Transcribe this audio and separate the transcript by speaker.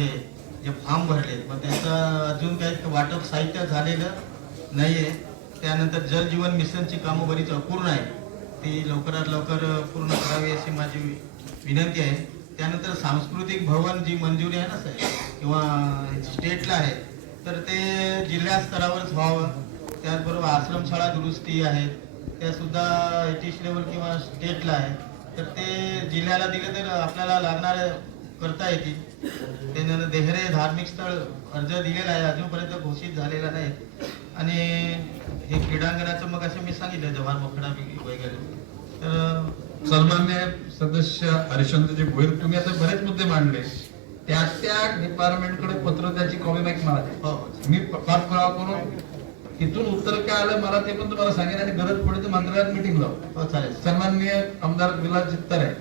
Speaker 1: हे जे फॉर्म भरले मग त्याचं अजून काही वाटप साहित्य झालेलं नाहीये. त्यानंतर जल जीवन मिशनची कामं बरीच अपूर्ण आहे ती लवकरात लवकर पूर्ण करावी अशी माझी विनंती आहे. त्यानंतर सांस्कृतिक भवन जी मंजुरी आहे ना साहेब किंवा स्टेटला आहे तर ते जिल्हा स्तरावरच व्हावं. त्याचबरोबर आश्रमशाळा दुरुस्ती आहेत त्या सुद्धा एटीस लेवल किंवा स्टेटला आहे. तर ते जिल्ह्याला दिलं तर आपल्याला लागणारं करता येतील त्यानंतर देहरे धार्मिक स्थळ अर्ज दिलेला आहे अजूनपर्यंत घोषित झालेला नाही. आणि हे क्रीडांगणाचं मग असं मी सांगितलं जवाहर मोखडा वगैरे तर
Speaker 2: सन्मान्य सदस्य हरिश्चंद्रजी भोईर तुम्ही आता बरेच मुद्दे मांडले. त्या त्या डिपार्टमेंटकडे पत्र त्याची कॉपी बॅक मला.
Speaker 1: हो.
Speaker 2: मी पाठपुरावा करून इथून उत्तर काय आलं मला ते पण तुम्हाला सांगेन आणि गरज पडली तर मंत्रालयात मिटिंग लावू.
Speaker 1: हो चालेल.
Speaker 2: सन्माननीय आमदार विलास जित्तर. आहे